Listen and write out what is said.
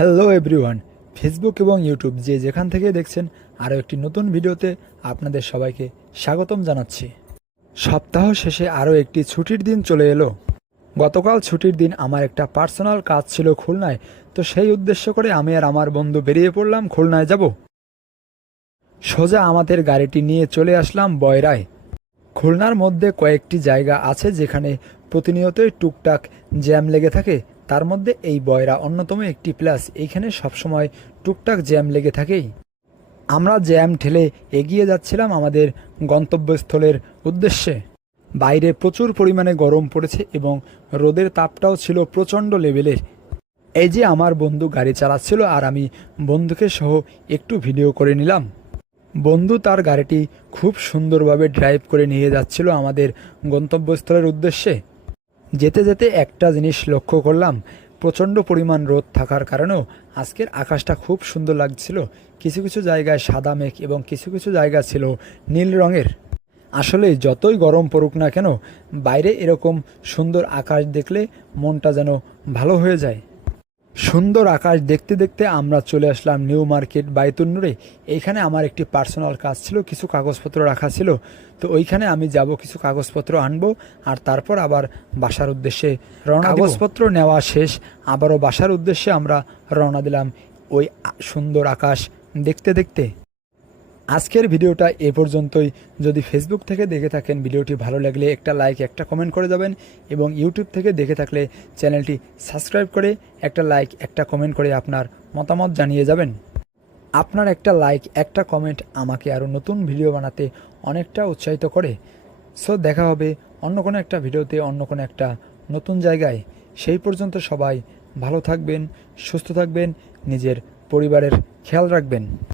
Hello everyone, Facebook এবং YouTube যে যেখান থেকে দেখছেন আরও একটি নতুন ভিডিওতে আপনাদের সবাইকে স্বাগতম জানাচ্ছি। সপ্তাহ শেষে আরও একটি ছুটির দিন চলে এলো। গতকাল ছুটির দিন আমার একটা পার্সোনাল কাজ ছিল খুলনায়, তো সেই উদ্দেশ্য করে আমি আর আমার বন্ধু বেরিয়ে পড়লাম খুলনায় যাব। সোজা আমাদের গাড়িটি নিয়ে চলে আসলাম বয়রায়। খুলনার মধ্যে কয়েকটি জায়গা আছে যেখানে প্রতিনিয়তই টুকটাক জ্যাম লেগে থাকে, তার মধ্যে এই বয়রা অন্যতম একটি প্লাস। এইখানে সবসময় টুকটাক জ্যাম লেগে থাকেই। আমরা জ্যাম ঠেলে এগিয়ে যাচ্ছিলাম আমাদের গন্তব্যস্থলের উদ্দেশ্যে। বাইরে প্রচুর পরিমাণে গরম পড়েছে এবং রোদের তাপটাও ছিল প্রচণ্ড লেভেলের। এই যে আমার বন্ধু গাড়ি চালাচ্ছিল আর আমি বন্ধুকে সহ একটু ভিডিও করে নিলাম। বন্ধু তার গাড়িটি খুব সুন্দরভাবে ড্রাইভ করে নিয়ে যাচ্ছিল আমাদের গন্তব্যস্থলের উদ্দেশ্যে। যেতে যেতে একটা জিনিস লক্ষ্য করলাম, প্রচণ্ড পরিমাণ রোদ থাকার কারণেও আজকের আকাশটা খুব সুন্দর লাগছিল। কিছু কিছু জায়গায় সাদা মেঘ এবং কিছু কিছু জায়গা ছিল নীল রঙের। আসলে যতই গরম পড়ুক না কেন, বাইরে এরকম সুন্দর আকাশ দেখলে মনটা যেন ভালো হয়ে যায়। সুন্দর আকাশ দেখতে দেখতে আমরা চলে আসলাম নিউ মার্কেট বাইতুন্নুরে। এইখানে আমার একটি পার্সোনাল কাজ ছিল, কিছু কাগজপত্র রাখা ছিল, তো ওইখানে আমি যাব, কিছু কাগজপত্র আনবো আর তারপর আবার বাসার উদ্দেশ্যে রওনা দিব। কাগজপত্র নেওয়া শেষ, আবারও বাসার উদ্দেশ্যে আমরা রওনা দিলাম ওই সুন্দর আকাশ দেখতে দেখতে। আজকের ভিডিওটা এ পর্যন্তই। যদি ফেসবুক থেকে দেখে থাকেন, ভিডিওটি ভালো লাগলে একটা লাইক একটা কমেন্ট করে যাবেন, এবং ইউটিউব থেকে দেখে থাকলে চ্যানেলটি সাবস্ক্রাইব করে একটা লাইক একটা কমেন্ট করে আপনার মতামত জানিয়ে যাবেন। আপনার একটা লাইক একটা কমেন্ট আমাকে আরও নতুন ভিডিও বানাতে অনেকটা উৎসাহিত করে। সো দেখা হবে অন্য কোনো একটা ভিডিওতে, অন্য কোনো একটা নতুন জায়গায়। সেই পর্যন্ত সবাই ভালো থাকবেন, সুস্থ থাকবেন, নিজের পরিবারের খেয়াল রাখবেন।